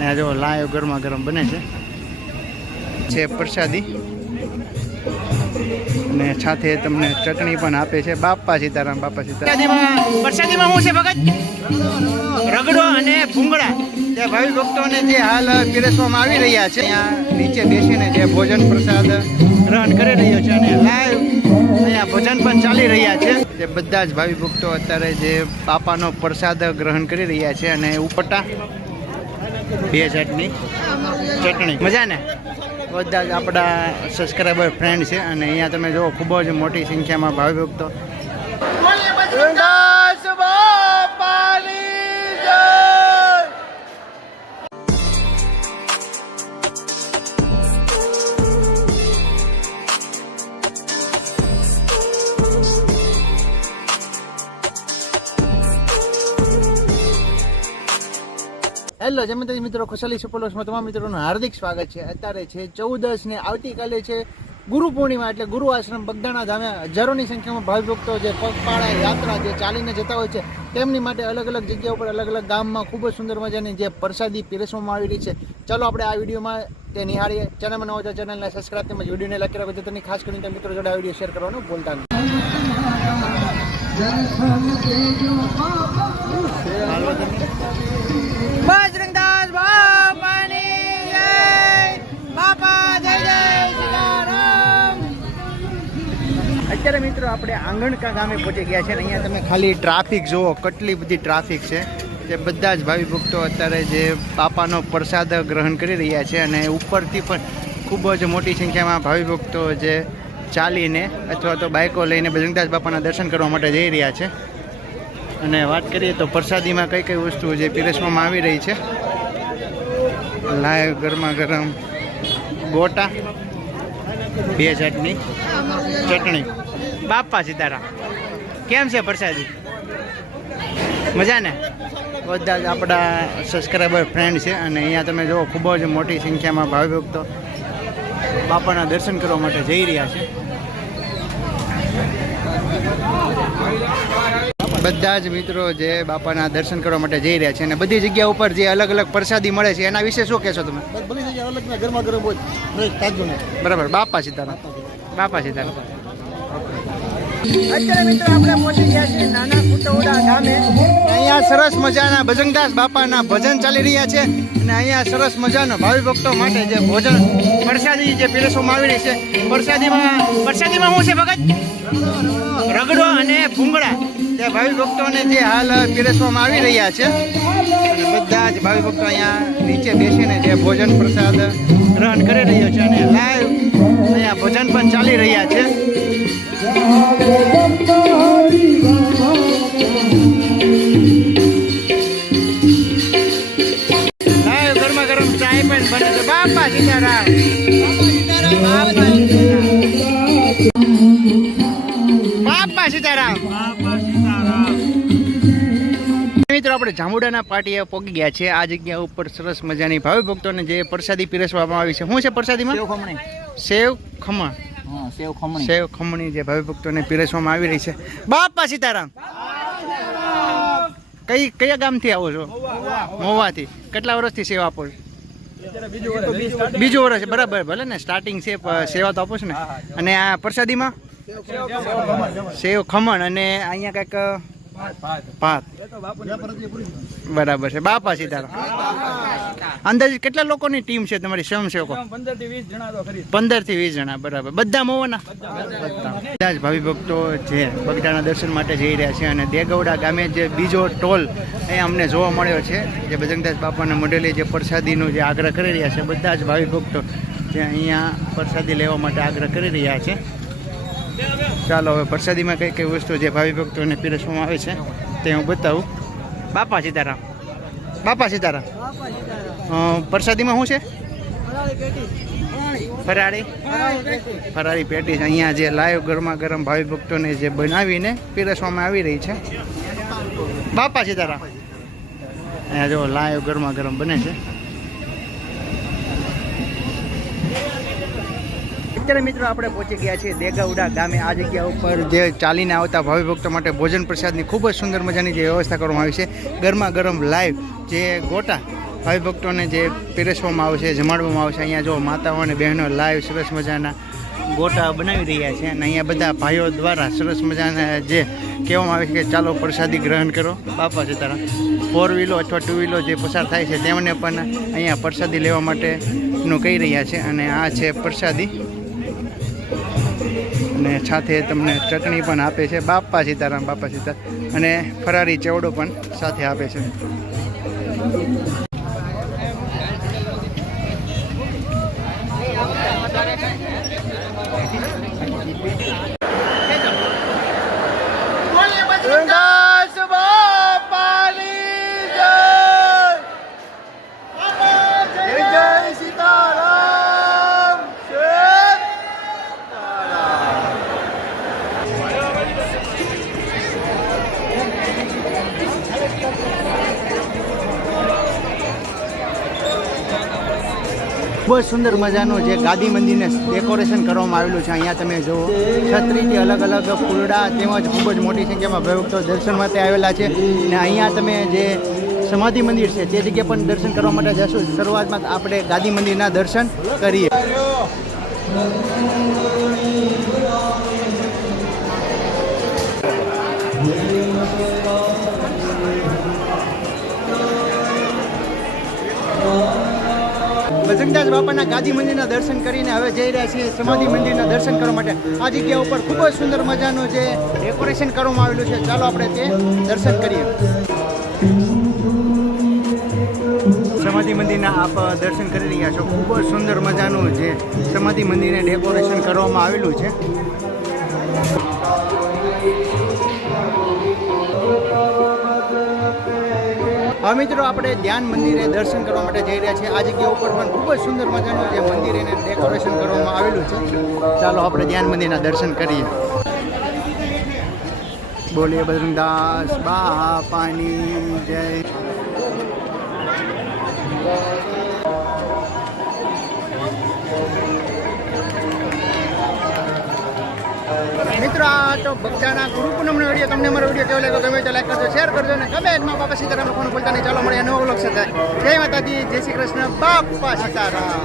અહીંયા જો લાયો ગરમા ગરમ બને છે. છે પ્રસાદી. અને સાથે તમને ચટણી પણ આપે છે. બાપા સીતારામ બાપા સીતારામ. પ્રસાદીમાં શું છે ભગત? રગડો અને ભૂંગળા. જે ભાવિ ભક્તોને જે હાલ પીરસવામાં આવી રહ્યા છે ત્યાં નીચે બેસીને જે ભોજન પ્રસાદ ગ્રહણ કરી રહ્યો છે અને લાઈવ અહીંયા ભજન પણ ચાલી રહ્યા છે. જે બધા જ ભાવિ ભક્તો અત્યારે જે બાપાનો પ્રસાદ ગ્રહણ કરી રહ્યા છે અને ઉપટા બે જાતની ચટણી. મજા ને? બધા જ આપણા સબસ્ક્રાઈબર ફ્રેન્ડ છે અને અહીંયા તમે જુઓ ખૂબ જ મોટી સંખ્યામાં ભાવિ ભક્તો હેલો માતાજી મિત્રો, ખુશાલી સુપરલોસમાં તમામ મિત્રોનું હાર્દિક સ્વાગત છે. અત્યારે છે ચૌદસ ને આવતીકાલે છે ગુરુ પૂર્ણિમા, એટલે ગુરુ આશ્રમ બગદાણા ધામે હજારોની સંખ્યામાં ભાવિ ભક્તો જે પગપાળા યાત્રા જે ચાલીને જતા હોય છે, તેમની માટે અલગ અલગ જગ્યા ઉપર અલગ અલગ ગામમાં ખૂબ જ સુંદર મજાની જે પ્રસાદી પીરસવામાં આવી રહી છે. ચાલો આપણે આ વિડીયોમાં તે નિહાળીએ. ચેનલમાં નવો ચેનલને સબસ્ક્રાઈબ તેમજ વિડીયોને લાઈક કરવા તેની ખાસ કરીને મિત્રો જોડે આ વીડિયો શેર કરવાનું ભૂલતા નહીં. અત્યારે મિત્રો આપણે આંગણકા ગામે પહોંચી ગયા છે અહીંયા તમે ખાલી ટ્રાફિક જુઓ, કેટલી બધી ટ્રાફિક છે. જે બધા જ ભાવિ ભક્તો અત્યારે જે બાપાનો પ્રસાદ ગ્રહણ કરી રહ્યા છે અને ઉપરથી પણ ખૂબ જ મોટી સંખ્યામાં ભાવિ ભક્તો જે ચાલીને અથવા તો બાઇકો લઈને બજરંગદાસ બાપાના દર્શન કરવા માટે જઈ રહ્યા છે. અને વાત કરીએ તો પ્રસાદીમાં કઈ કઈ વસ્તુ જે પીરસવામાં આવી રહી છે? લાઈવ ગરમા ગરમ ગોટા, બે જાતની ચટણી. બાપા સીતારામ, કેમ છે પ્રસાદી? મજા ને બધા જ આપણા સબસ્ક્રાઈબર ફ્રેન્ડ છે અને અહીંયા તમે જુઓ, ખૂબ જ મોટી સંખ્યામાં ભાવિ ભક્તો બાપાના દર્શન કરવા માટે જઈ રહ્યા છે. બધા જ મિત્રો જે બાપાના દર્શન કરવા માટે જઈ રહ્યા છે અને બધી જગ્યા ઉપર જે અલગ અલગ પ્રસાદી મળે છે એના વિશે શું કહેશો તમે? બધી જગ્યાએ અલગ ગરમા ગરમ હોય ફ્રેશ તાજું ને. બરાબર બાપા સીતારામ. બાપા સીતારામ. અત્યારે પહોંચી ગયા છીએ નાના કુટવડા ગામે. અહીંયા સરસ મજાના ભજનદાસ બાપાના ભજન ચાલી રહ્યા છે અને અહીંયા સરસ મજાનો ભાવિ ભક્તો માટે જે ભોજન પ્રસાદી જે પીરસવામાં આવી રહી છે. પ્રસાદીમાં પ્રસાદીમાં શું છે ભગત? રગડો અને ભૂંગળા. જે ભાવિ ભક્તોને જે હાલ પીરસવામાં આવી રહ્યા છે. અને બધા જ ભાવિ ભક્તો અહીંયા નીચે બેસીને જે ભોજન પ્રસાદ ગ્રહણ કરી રહ્યો છે અને લાઈવ મિત્રો આપણે જામુડાના પાટીએ પહોંચી ગયા છે. આ જગ્યા ઉપર સરસ મજાની ભાવિ ભક્તોને જે પ્રસાદી પીરસવામાં આવી છે. શું છે પ્રસાદીમાં? સેવ ખમણી. સેવ ખમણ. સેવ ખમણી. સેવ ખમણી જે ભાવિ ભક્તોને પીરસવામાં આવી રહી છે. બાપા સીતારામ. કઈ કયા ગામથી આવો છો? મોવાથી. કેટલા વર્ષથી સેવા આપો છો? બીજું વર્ષ છે બરાબર ભલે ને સ્ટાર્ટિંગ છે સેવા તો આપો છો ને. અને આ પ્રસાદીમાં? સેવ ખમણ અને અહીંયા કંઈક ભાત બરાબર છે. બાપા સીતારામ. અંદાજે કેટલા લોકોની ટીમ છે તમારી સ્વયંસેવકો? પંદરથી વીસ જણા બરાબર. બધા મોવાના? બધા જ ભાવિ ભક્તો જે બગડાના દર્શન માટે જઈ રહ્યા છે અને દેગૌડા ગામે જે બીજો ટોલ એ અમને જોવા મળ્યો છે જે બજરંગદાસ બાપાને મોડેલે જે પ્રસાદીનો જે આગ્રહ કરી રહ્યા છે બધા જ ભાવિ ભક્તો જે અહીંયા પ્રસાદી લેવા માટે આગ્રહ કરી રહ્યા છે. ચાલો હવે પ્રસાદીમાં કઈ કઈ વસ્તુ જે ભાવિ ભક્તોને પીરસવામાં આવે છે તે હું બતાવું. બાપા સીતારામ. બાપા સીતારામ? પ્રસાદીમાં શું છે? ફરાળી ફરાળી. પેટીસ અહીંયા જે લાઈવ ગરમા ગરમ ભાવિ ભક્તોને જે બનાવીને પીરસવામાં આવી રહી છે. બાપા સીતારામ. અહીંયા જો લાઈવ ગરમા ગરમ બને છે. અત્યારે મિત્રો આપણે પહોંચી ગયા છીએ દેગાઉડા ગામે. આ જગ્યા ઉપર જે ચાલીને આવતા ભાવિ ભક્તો માટે ભોજન પ્રસાદની ખૂબ જ સુંદર મજાની જે વ્યવસ્થા કરવામાં આવી છે. ગરમા ગરમ લાઈવ જે ગોટા ભાવિ ભક્તોને જે પીરસવામાં આવશે જમાડવામાં આવશે અહીંયા જો માતાઓ અને બહેનો લાઈવ સરસ મજાના ગોટા બનાવી રહ્યા છે અને અહીંયા બધા ભાઈઓ દ્વારા સરસ મજાના જે કહેવામાં આવે છે કે ચાલો પ્રસાદી ગ્રહણ કરો. બાપા સીતારામ ફોર વ્હીલો અથવા ટુ વ્હીલો જે પસાર થાય છે તેમને પણ અહીંયા પ્રસાદી લેવા માટેનું કહી રહ્યા છે અને આ છે પ્રસાદી. અને સાથે તમને ચટણી પણ આપે છે. બાપા સીતારામ, બાપા સીતા, અને ફરારી ચેવડો પણ સાથે આપે છે. રંગાસ ખૂબ જ સુંદર મજાનું જે ગાદી મંદિરને ડેકોરેશન કરવામાં આવેલું છે. અહીંયા તમે જુઓ છત્રીથી અલગ અલગ ફૂલડા તેમજ ખૂબ જ મોટી સંખ્યામાં ભક્તો દર્શન માટે આવેલા છે. અને અહીંયા તમે જે સમાધિ મંદિર છે, તે જગ્યાએ પણ દર્શન કરવા માટે જશું. શરૂઆતમાં આપણે ગાદી મંદિરના દર્શન કરીએ. બજરંગદાસ બાપાના ગાદી મંદિરના દર્શન કરીને હવે જઈ રહ્યા છીએ સમાધિ મંદિરના દર્શન કરવા માટે. આ જગ્યા ઉપર ખૂબ જ સુંદર મજાનું જે ડેકોરેશન કરવામાં આવેલું છે. ચાલો આપણે તે દર્શન કરીએ. સમાધિ મંદિરના આપ દર્શન કરી રહ્યા છો. ખૂબ જ સુંદર મજાનું જે સમાધિ મંદિરને ડેકોરેશન કરવામાં આવેલું છે. હવે મિત્રો આપણે ધ્યાન મંદિરે દર્શન કરવા માટે જઈ રહ્યા છીએ. આ જગ્યા ઉપર પણ ખૂબ જ સુંદર મજાનું જે મંદિર એને ડેકોરેશન કરવામાં આવેલું છે. ચાલો આપણે ધ્યાન મંદિરના દર્શન કરીએ. બોલીએ બજરંગદાસ બાપાની જય. મિત્રો, આ તો ભક્તાના ગુરુ પૂનમનો વીડિયો તમને મારો વીડિયો કેવો લાગ્યો? ગમે તો લાઈક કરજો શેર કરજો અને એમાં બાપા સીતારામ ફોન બોલતા નહીં ચાલો મળે નવો વ્લોગ સાથે. જય માતાજી, જય શ્રી કૃષ્ણ. બાપા સીતારામ.